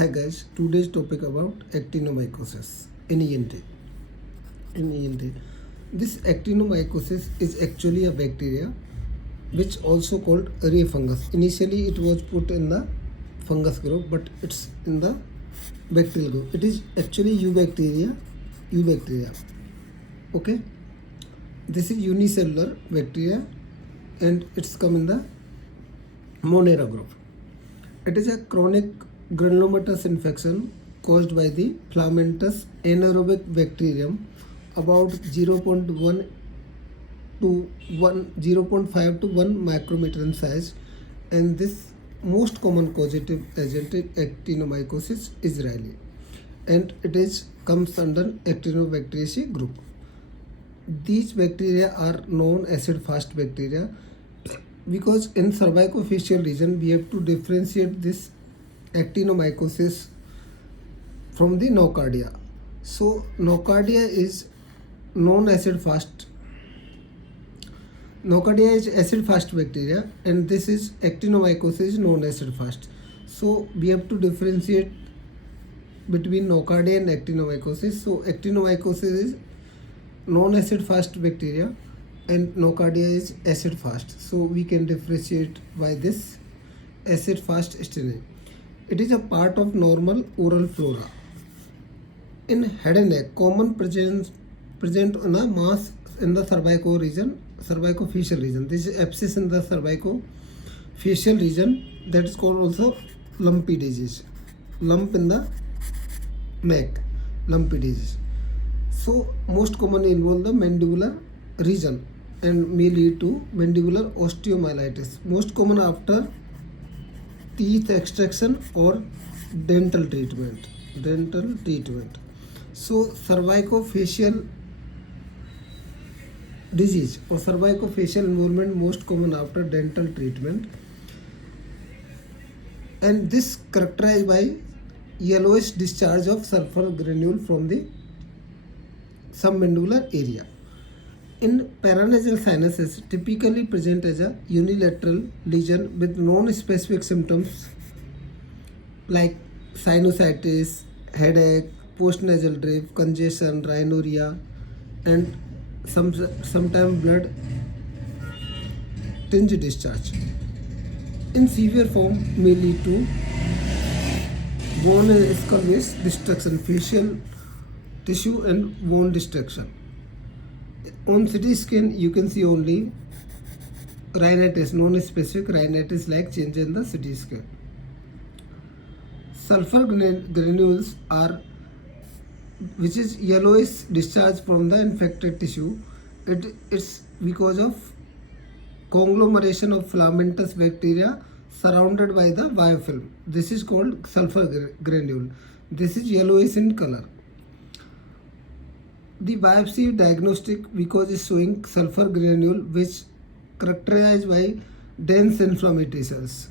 Hi guys, today's topic about actinomycosis in ENT. In ENT, this actinomycosis is actually a bacteria which also called ray fungus. Initially, it was put in the fungus group, but it's in the bacterial group. It is actually eubacteria. Eubacteria. Okay, this is unicellular bacteria, and it's come in the Monera group. It is a chronic granulomatous infection caused by the filamentous anaerobic bacterium about 0.1 to 0.5 to 1 micrometer in size, and this most common causative agent in actinomycosis Israeli, and it is comes under Actinobacteriaceae group. These bacteria are known acid fast bacteria because in cervicofacial region we have to differentiate this actinomycosis from the nocardia. So nocardia is non acid fast. Nocardia is acid fast bacteria, and this is actinomycosis non acid fast. So we have to differentiate between nocardia and actinomycosis. So actinomycosis is non acid fast bacteria and nocardia is acid fast. So we can differentiate by this acid fast strain. It is a part of normal oral flora. In head and neck, common present on a mass in the cervical region, cervicofacial region. This is abscess in the cervicofacial region, that is called also lumpy disease. Lump in the neck, lumpy disease. So most commonly involve the mandibular region and may lead to mandibular osteomyelitis. Most common after teeth extraction or dental treatment. So cervicofacial disease or cervicofacial involvement most common after dental treatment, and this characterized by yellowish discharge of sulfur granule from the submandibular area. In paranasal sinuses typically present as a unilateral lesion with non-specific symptoms like sinusitis, headache, postnasal drip, congestion, rhinorrhea, and sometimes blood tinged discharge. In severe form may lead to bone and skull base destruction, facial tissue and bone destruction. On CT scan, you can see only rhinitis, non-specific rhinitis like change in the CT scan. Sulfur granules are, which is yellowish discharge from the infected tissue. It's because of conglomeration of filamentous bacteria surrounded by the biofilm. This is called sulfur granule. This is yellowish in color. The biopsy diagnostic because it's showing sulfur granule which characterized by dense inflammatory cells.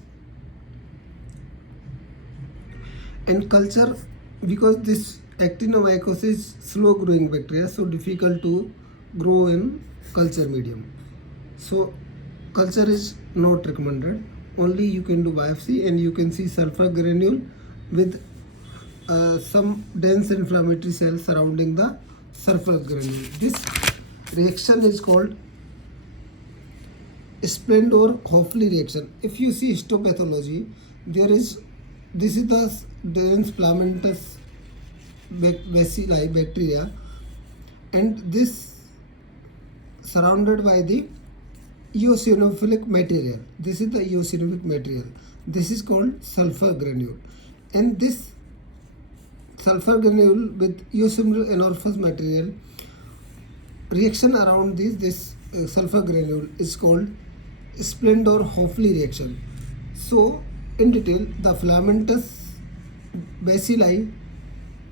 And culture, because this actinomycosis is slow growing bacteria, so difficult to grow in culture medium. So culture is not recommended. Only you can do biopsy and you can see sulfur granule with some dense inflammatory cells surrounding the sulfur granule. This reaction is called Splendor-Hoeffli reaction. If you see histopathology, this is the dense filamentous bacilli bacteria, and this surrounded by the eosinophilic material. This is the eosinophilic material. This is called sulfur granule, and this sulfur granule with eosinophilic amorphous material reaction around this sulfur granule is called Splendor-Hoeffli reaction. So in detail, the filamentous bacilli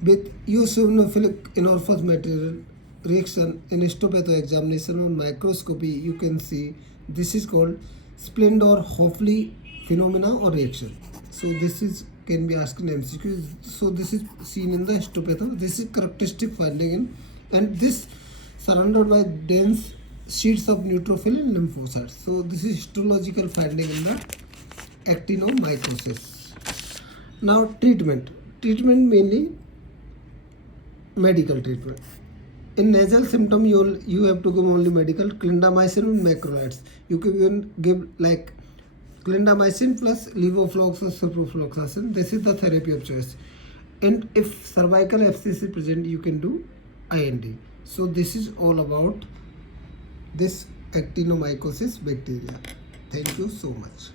with eosinophilic amorphous material reaction in histopatho examination on microscopy, you can see this is called Splendor-Hoeffli phenomena or reaction. So this is can be asked in MCQ. So this is seen in the histopatho. This is characteristic finding in, and this surrounded by dense sheets of neutrophil and lymphocytes. So this is histological finding in the actinomycosis. Now treatment. treatment mainly medical treatment. In nasal symptom, you have to give only medical clindamycin and macrolides. You can even give like clindamycin plus levoflox or ciprofloxacin. This is the therapy of choice. And if cervical abscess is present, you can do IND. So this is all about this actinomycosis bacteria. Thank you so much.